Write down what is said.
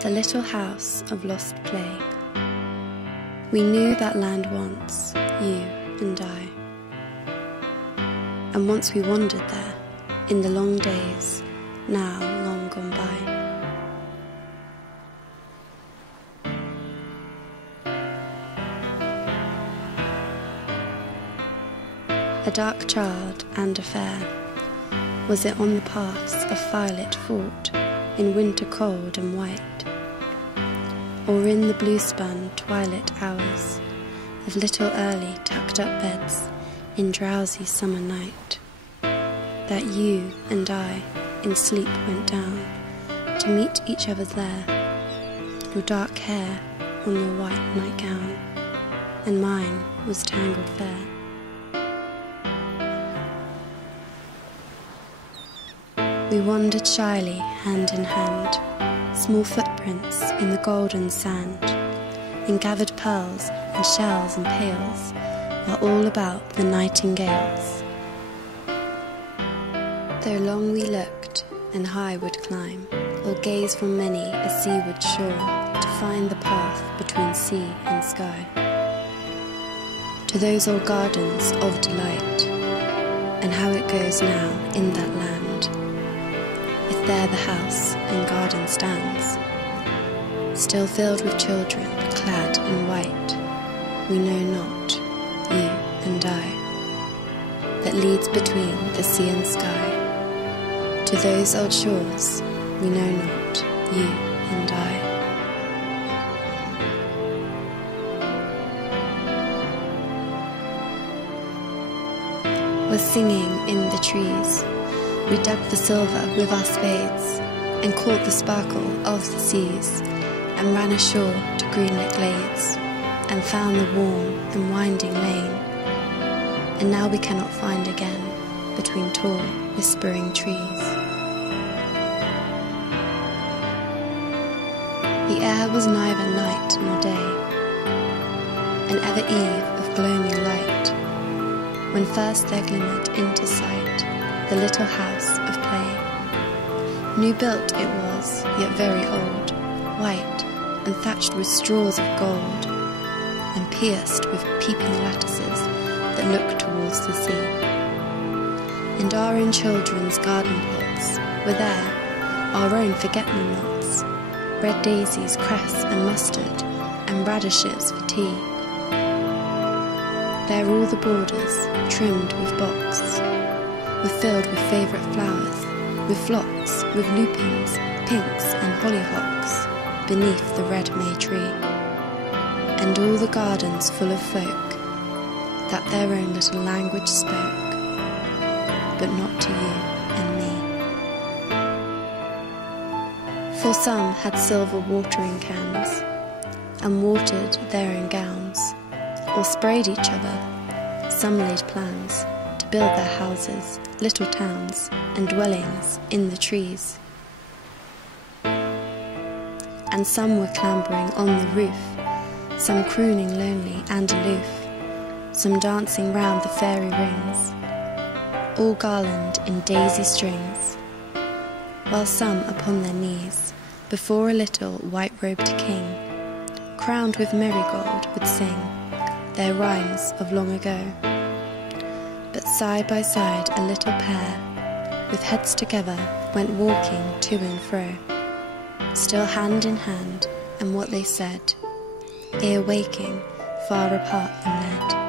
The little house of lost play. We knew that land once, you and I. And once we wandered there, in the long days, now long gone by. A dark child and a fair, was it on the paths of firelight fought, in winter cold and white, or in the blue-spun twilit hours of little early tucked-up beds in drowsy summer night, that you and I in sleep went down to meet each other there, your dark hair on your white nightgown, and mine was tangled fair. We wandered shyly, hand in hand, small footprints in the golden sand, in gathered pearls and shells and pails, while all about the nightingales. Though long we looked, and high would climb, or gaze from many a seaward shore, to find the path between sea and sky, to those old gardens of delight, and how it goes now in that land. If there the house and garden stands, still filled with children clad in white, we know not, you and I, that leads between the sea and sky. To those old shores, we know not, you and I. We're singing in the trees. We dug for silver with our spades, and caught the sparkle of the seas, and ran ashore to greenlit glades, and found the warm and winding lane. And now we cannot find again between tall, whispering trees. The air was neither night nor day, an ever eve of gloaming light, when first there glimmered into sight the little house of play. New built it was, yet very old, white, and thatched with straws of gold, and pierced with peeping lattices that looked towards the sea. And our own children's garden plots were there, our own forget-me-nots, red daisies, cress and mustard, and radishes for tea. There all the borders, trimmed with box, were filled with favourite flowers, with phlox, with lupins, pinks and hollyhocks, beneath the red may tree, and all the gardens full of folk that their own little language spoke, but not to you and me. For some had silver watering cans, and watered their own gowns, or sprayed each other. Some laid plans to build their houses, little towns, and dwellings in the trees. And some were clambering on the roof, some crooning lonely and aloof, some dancing round the fairy rings, all garland in daisy strings, while some upon their knees, before a little white-robed king, crowned with marigold, would sing their rhymes of long ago. But side by side a little pair, with heads together, went walking to and fro, still hand in hand, and what they said, ere waking, far apart them led.